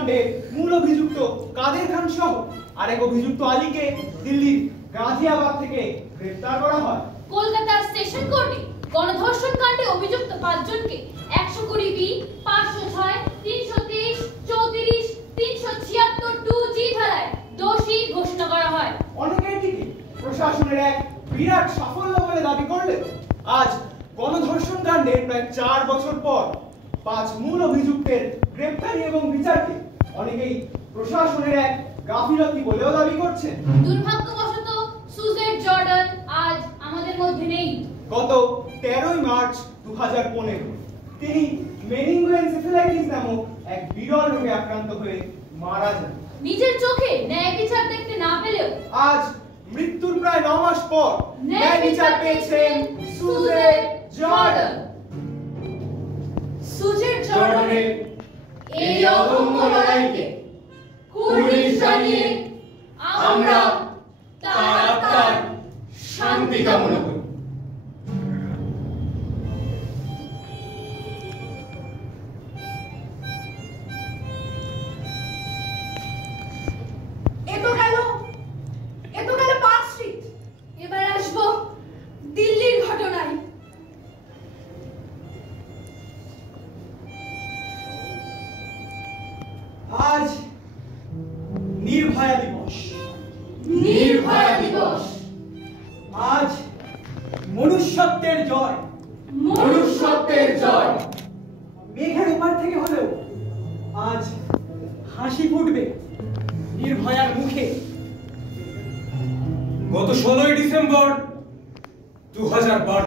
কাণ্ডে মূল অভিযুক্ত কাদের খান সহ আরেক অভিযুক্ত আলীকে দিল্লির গাজিয়াবাদ থেকে গ্রেফতার করা হয়। কলকাতার সেশন কোর্টে গণধর্ষণ কাণ্ডে অভিযুক্ত 5 জনকে 120B, 506, 323, 34, 376 2G ধারায় দোষী ঘোষণা করা হয়। অনেকে এটিকে প্রশাসনের এক বিরাট সাফল্য বলে দাবি করলেও আজ গণধর্ষণ কাণ্ডের প্রায় 4 বছর পর 5 মূল অভিযুক্তের গ্রেফতারি এবং বিচারকে অনেকেই প্রশাসনের এক গাফিলতি বলেও দাবি করছেন। দুর্ভাগ্যবশত সুজেট জর্ডান আজ আমাদের মধ্যে নেই। গত 13 মার্চ 2015 তিনি মেনিনগোএনসেফ্যালাইটিস নামক এক বিরল রোগে আক্রান্ত হয়ে মারা যান। নিজের চোখে ন্যায় বিচার দেখতে না পেলেও আজ মৃত্যুর প্রায় 9 মাস পর ন্যায় বিচার পেয়েছেন সুজেট জর্ডান। সুজেট জর্ডানের এই অদম্য লড়াইকে কুর্নিশ জানিয়ে আমরা তার আত্মার শান্তি কামনা করি। এতো গেল পার্ক স্ট্রিট। এবার আসবো দিল্লির ঘটনায়। আজ নির্ভয়া দিবস। নির্ভয়া দিবস। আজ মনুষ্যত্বের জয়। মনুষ্যত্বের জয়। মেঘের ওপার থেকে হলেও আজ হাসি ফুটবে নির্ভয়ার মুখে। গত 16 ডিসেম্বর 2012